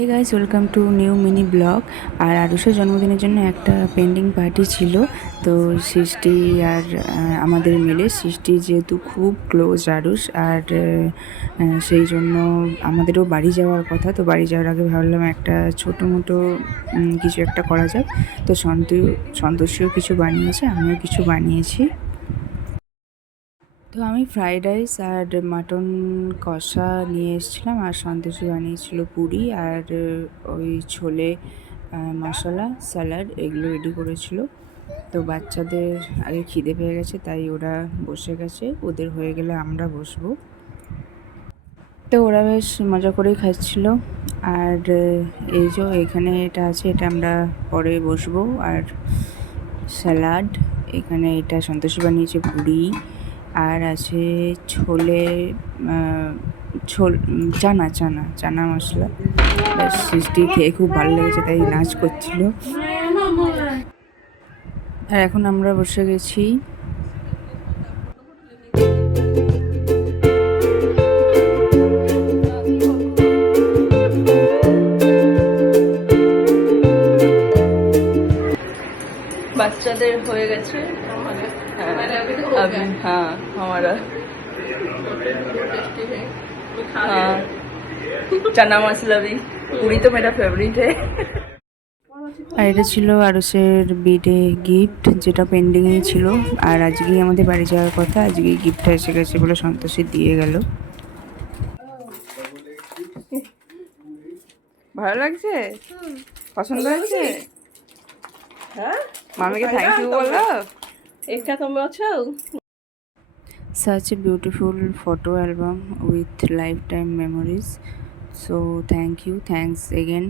Hey guys, welcome to new mini blog. আর আরুষের জন্মদিনের জন্য একটা পেন্ডিং পার্টি ছিল। তো সৃষ্টি আর আমাদের মিলে, সৃষ্টি যেহেতু খুব ক্লোজ আরুষ, আর সেই জন্য আমাদেরও বাড়ি যাওয়ার কথা। তো বাড়ি যাওয়ার আগে ভাবলাম একটা ছোটো মোটো কিছু একটা করা যাক। তো সন্তোষীও কিছু বানিয়েছে, আমিও কিছু বানিয়েছি। তো আমি ফ্রাইড রাইস আর মাটন কষা নিয়ে এসেছিলাম, আর সন্তোষী বানিয়েছিল পুরি আর ওই ছোলে মশলা স্যালাড, এগুলো রেডি করেছিল। তো বাচ্চাদের আগে খিদে পেয়ে গেছে, তাই ওরা বসে গেছে, ওদের হয়ে গেলে আমরা বসবো। তো ওরা বেশ মজা করেই খাচ্ছিল। আর এই যে এখানে এটা আছে, এটা আমরা পরে বসবো। আর স্যালাড, এখানে এটা সন্তোষী বানিয়েছে পুরি, আর আছে ছোলে চানা চানা চানা মশলা। ব্যাস, সৃষ্টি খেয়ে খুব ভালো লেগেছে, তাই নাচ করছিল। আর এখন আমরা বসে গেছি। বাচ্চাদের হয়ে গেছে। হ্যাঁ हमारा हाँ चना मसाला भी पूरी तो मेरा फेवरेट है। আর এটা ছিল আরুষের বিডে গিফট, যেটা পেন্ডিংয়েই ছিল। আর আজকেই আমাদের বাড়ি যাওয়ার কথা, আজকেই গিফটটা এসে গেছে বলে সন্তোষী দিয়ে গেল। ভালো লাগছে? পছন্দ হয়েছে? হ্যাঁ, মামিকে থ্যাংক ইউ বলো। এটা তোমরা আছো। Such a beautiful photo album with lifetime memories. So thanks again.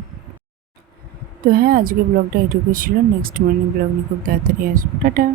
তো হ্যাঁ, আজকে ব্লগটা এটুকুই ছিল। নেক্সট মর্নিং ব্লগ নিয়ে খুব তাড়াতাড়ি আসবো। টাটা।